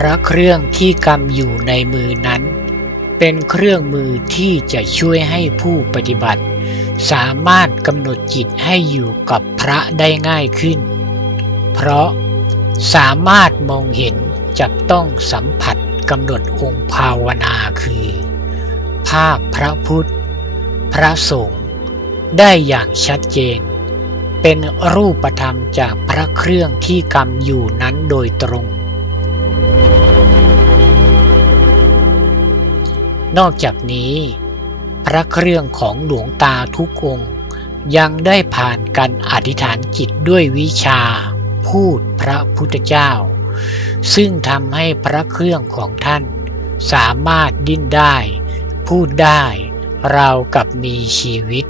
พระเครื่องที่กำอยู่ในมือนั้น เป็นเครื่องมือที่จะช่วยให้ผู้ปฏิบัติ สามารถกำหนดจิตให้อยู่กับพระได้ง่ายขึ้น เพราะสามารถมองเห็นจับต้องสัมผัสกำหนดองค์ภาวนาคือ ภาพพระพุทธ พระสงฆ์ได้อย่างชัดเจน เป็นรูปธรรมจากพระเครื่องที่กำอยู่นั้นโดยตรง นอกจากนี้ พระเครื่องของหลวงตาทุกองค์ยังได้ผ่านการอธิษฐานจิตด้วยวิชา พูดพระพุทธเจ้า ซึ่งทำให้พระเครื่องของท่าน สามารถดิ้นได้ พูดได้ ราวกับมีชีวิต